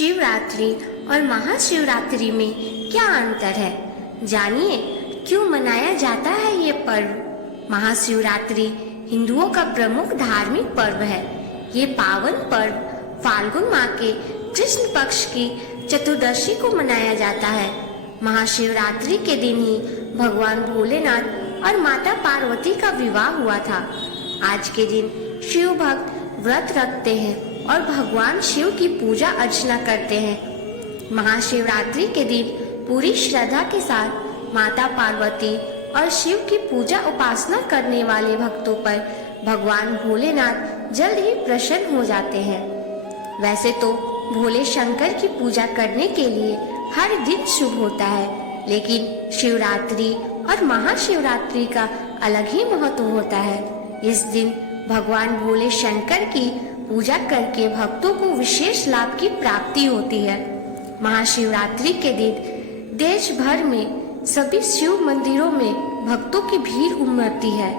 शिवरात्रि और महाशिवरात्रि में क्या अंतर है, जानिए क्यों मनाया जाता है ये पर्व। महाशिवरात्रि हिंदुओं का प्रमुख धार्मिक पर्व है। ये पावन पर्व फाल्गुन माह के कृष्ण पक्ष की चतुर्दशी को मनाया जाता है। महाशिवरात्रि के दिन ही भगवान भोलेनाथ और माता पार्वती का विवाह हुआ था। आज के दिन शिव भक्त व्रत रखते हैं और भगवान शिव की पूजा अर्चना करते हैं। महाशिवरात्रि के दिन पूरी श्रद्धा के साथ माता पार्वती और शिव की पूजा उपासना करने वाले भक्तों पर भगवान भोलेनाथ जल्द ही प्रसन्न हो जाते हैं। वैसे तो भोले शंकर की पूजा करने के लिए हर दिन शुभ होता है, लेकिन शिवरात्रि और महाशिवरात्रि का अलग ही महत्व होता है। इस दिन भगवान भोले शंकर की पूजा करके भक्तों को विशेष लाभ की प्राप्ति होती है। महाशिवरात्रि के दिन देश भर में सभी शिव मंदिरों में भक्तों की भीड़ उमड़ती है।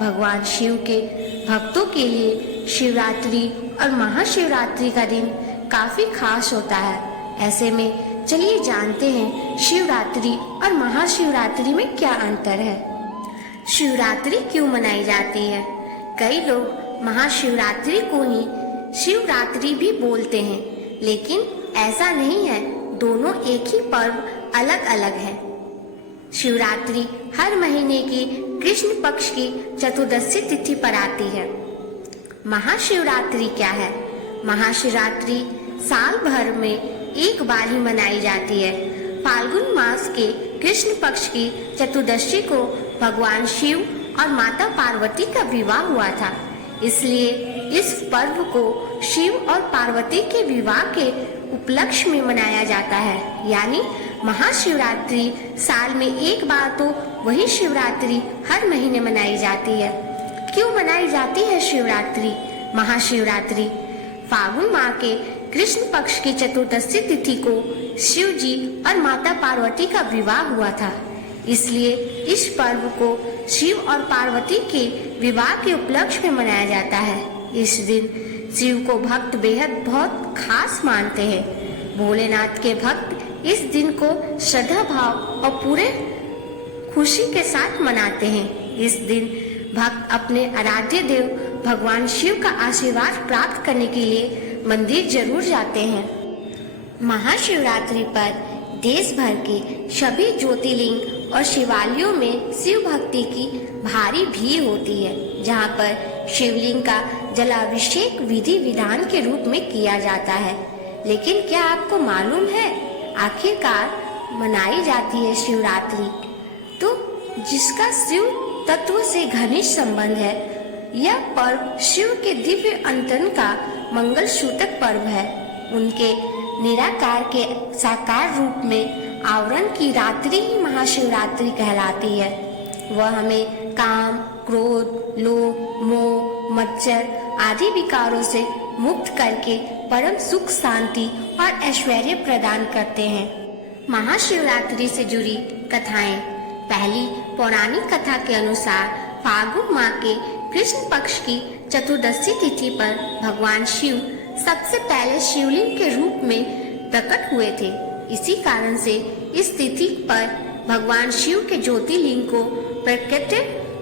भगवान शिव के भक्तों के लिए शिवरात्रि और महाशिवरात्रि का दिन काफी खास होता है। ऐसे में चलिए जानते हैं शिवरात्रि और महाशिवरात्रि में क्या अंतर है। शिवरात्रि क्यों मनाई जाती है? कई लोग महाशिवरात्रि को ही शिवरात्रि भी बोलते हैं, लेकिन ऐसा नहीं है। दोनों एक ही पर्व अलग अलग है। शिवरात्रि हर महीने की कृष्ण पक्ष की चतुर्दशी तिथि पर आती है। महाशिवरात्रि क्या है? महाशिवरात्रि साल भर में एक बार ही मनाई जाती है। फाल्गुन मास के कृष्ण पक्ष की चतुर्दशी को भगवान शिव और माता पार्वती का विवाह हुआ था, इसलिए इस पर्व को शिव और पार्वती के विवाह के उपलक्ष्य में मनाया जाता है। यानी महाशिवरात्रि साल में एक बार तो वही शिवरात्रि हर महीने मनाई जाती है। क्यों मनाई जाती है शिवरात्रि? महाशिवरात्रि फाल्गुन माह के कृष्ण पक्ष की चतुर्दशी तिथि को शिव जी और माता पार्वती का विवाह हुआ था, इसलिए इस पर्व को शिव और पार्वती के विवाह के उपलक्ष्य में मनाया जाता है। इस दिन शिव को भक्त बेहद बहुत खास मानते हैं। भोलेनाथ के भक्त इस दिन को श्रद्धा भाव और पूरे खुशी के साथ मनाते हैं। इस दिन भक्त अपने आराध्य देव भगवान शिव का आशीर्वाद प्राप्त करने के लिए मंदिर जरूर जाते हैं। महाशिवरात्रि पर देश भर के सभी ज्योतिर्लिंग और शिवालयों में शिव भक्ति की भारी भीड़ होती है, जहाँ पर शिवलिंग का जलाभिषेक विधि विधान के रूप में किया जाता है। लेकिन क्या आपको मालूम है आखिरकार मनाई जाती है शिवरात्रि तो जिसका शिव तत्व से घनिष्ठ संबंध है। यह पर्व शिव के दिव्य अंतन का मंगल सूतक पर्व है। उनके निराकार के साकार रूप में आवरण की रात्रि ही महाशिवरात्रि कहलाती है। वह हमें काम, क्रोध, लोभ, मोह, मत्सर आदि विकारों से मुक्त करके परम सुख, शांति और ऐश्वर्य प्रदान करते हैं। महाशिवरात्रि से जुड़ी कथाएं। पहली पौराणिक कथा के अनुसार फाल्गुन माह के कृष्ण पक्ष की चतुर्दशी तिथि पर भगवान शिव सबसे पहले शिवलिंग के रूप में प्रकट हुए थे। इसी कारण से इस तिथि पर भगवान शिव के ज्योतिर्लिंग को प्रकट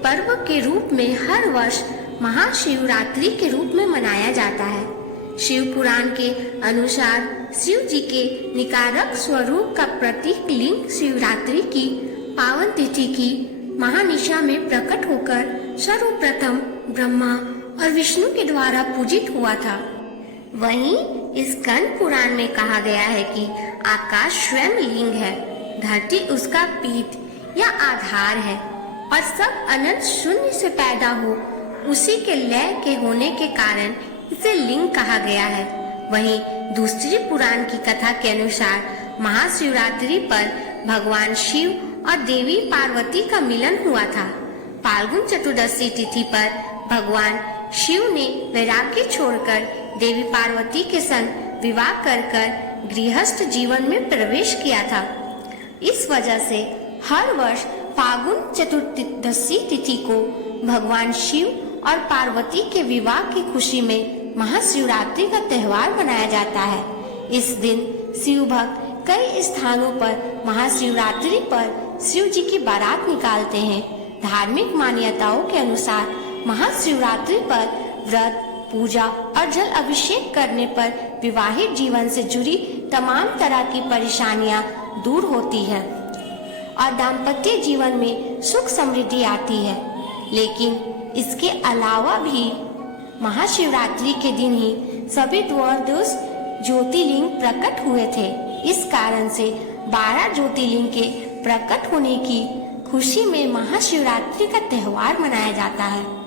पर्व के रूप में हर वर्ष महाशिवरात्रि के रूप में मनाया जाता है। शिव पुराण के अनुसार शिव जी के निकारक स्वरूप का प्रतीक लिंग शिवरात्रि की पावन तिथि की महानिशा में प्रकट होकर सर्वप्रथम ब्रह्मा और विष्णु के द्वारा पूजित हुआ था। वहीं इस स्कंद पुराण में कहा गया है कि आकाश स्वयं लिंग है, धरती उसका पीठ या आधार है और सब अनंत शून्य से पैदा हो उसी के लय के होने के कारण इसे लिंग कहा गया है। वहीं दूसरी पुराण की कथा के अनुसार महाशिवरात्रि पर भगवान शिव और देवी पार्वती का मिलन हुआ था। फाल्गुन चतुर्दशी तिथि पर भगवान शिव ने वैराग्य छोड़कर देवी पार्वती के संग विवाह कर गृहस्थ जीवन में प्रवेश किया था। इस वजह से हर वर्ष फाल्गुन चतुर्दशी तिथि को भगवान शिव और पार्वती के विवाह की खुशी में महाशिवरात्रि का त्योहार मनाया जाता है। इस दिन शिव भक्त कई स्थानों पर महाशिवरात्रि पर शिव जी की बारात निकालते हैं। धार्मिक मान्यताओं के अनुसार महाशिवरात्रि पर व्रत, पूजा और जल अभिषेक करने पर विवाहित जीवन से जुड़ी तमाम तरह की परेशानियां दूर होती है और दाम्पत्य जीवन में सुख समृद्धि आती है। लेकिन इसके अलावा भी महाशिवरात्रि के दिन ही सभी द्वादश ज्योतिर्लिंग प्रकट हुए थे। इस कारण से 12 ज्योतिर्लिंग के प्रकट होने की खुशी में महाशिवरात्रि का त्योहार मनाया जाता है।